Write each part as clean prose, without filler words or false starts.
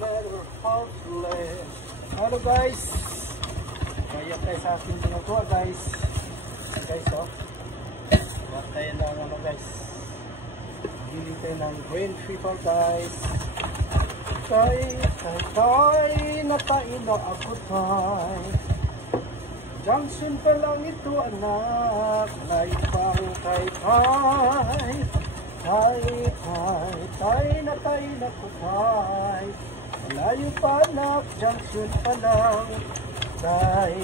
letter heartless. Hello guys, kaya tayo sa ating ginagawa guys. Guys oh, kaya tayo ng ano guys, gili tayo ng green paper guys. Tay na tayo na ako tay. Junction pa lang ito anak, layo pang tay. Tay na tayo na ko tay. Malayo pa anak, junction pa lang. Tay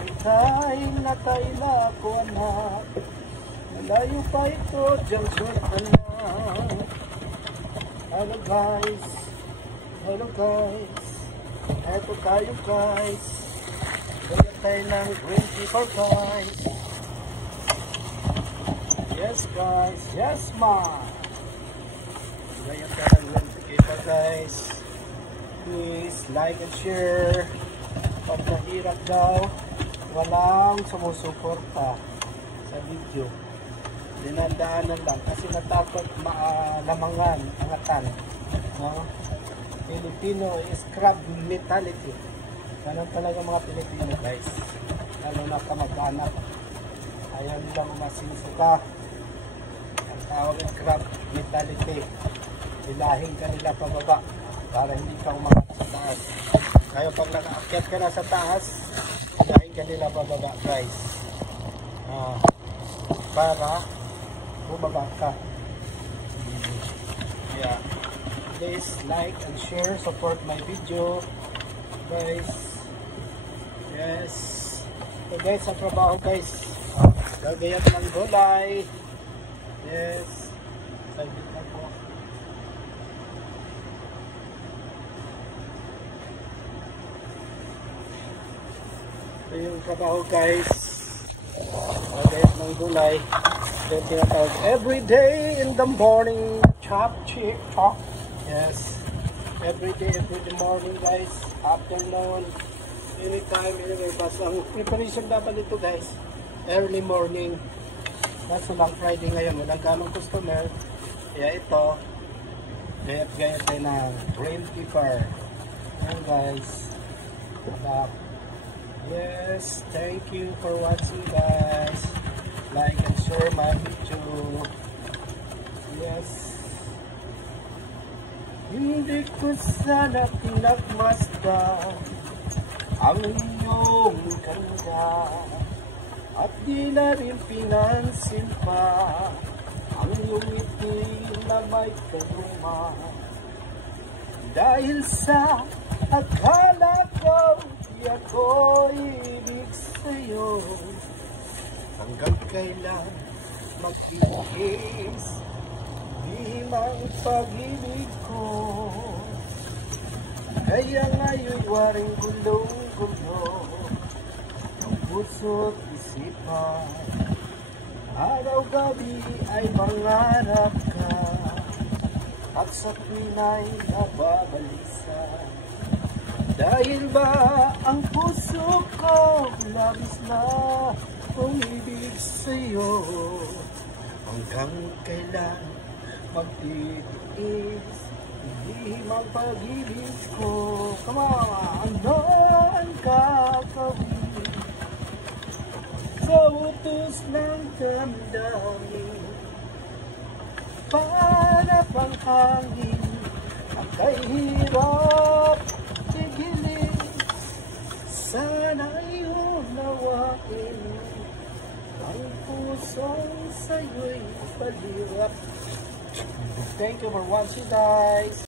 na tayo na ako anak. Malayo pa ito, junction pa lang. Hello guys. Hello guys. Eto tayo guys. Gaya tayo ng green paper guys. Yes guys. Yes ma. Gaya tayo ng green paper guys. Please like and share. Pag nahirap daw, walang sumusuporta sa video. Dinandaanan lang kasi natakot malamangan, angatan. No? Filipino scrap mentality. Ganun talaga mga Pilipino guys. Lalo na kamag-anak. Ayaw nilang umasisuka. Ang tawag scrap mentality. Ilahin ka nila pababa para hindi ka umangat sa taas. Kaya pag nakaakyat ka na sa taas, ilahin ka nila pababa guys. Para bumaba ka. Yeah. Please like and share, support my video guys. Yes. So guys, sa trabaho guys, gagayat ng gulay. Yes. Saglit na po. Ito yung trabaho guys, gagayat ng gulay. Ito yung tinatawag every day in the morning, chop, chick, chop. Yes, every day, every morning guys, afternoon, anytime, anyway, basta ang preparation dapat dito guys, early morning. Kaso lang Friday ngayon, walang ganong customer, kaya ito, gayat tayo ng green paper. Ayan guys, yes, thank you for watching guys, like and share my video. Yes. Hindi ko sana pinagmasdan ang iyong ganda at di na rin pinansin pa ang iyong ngiti na may karuma. Dahil sa akala ko di ako ibig sa'yo, hanggang kailan magbibigis di mang pag-ibig ko. Kaya ngayon'y waring gulong-gulo ang puso't isipan. Araw-gabi ay pangarap ka at sa tuwina'y nababalisa. Dahil ba ang puso ko labis na umibig sa'yo, hanggang kailan magtitiis, hindi magpag-ibig ko. Come on! Ano ang kakawin sa utos ng damdamin? Para pang hangin ang kahirap tigilin. Sana'y unawain ang pusong sa'yo'y palirap. Thank you for watching guys.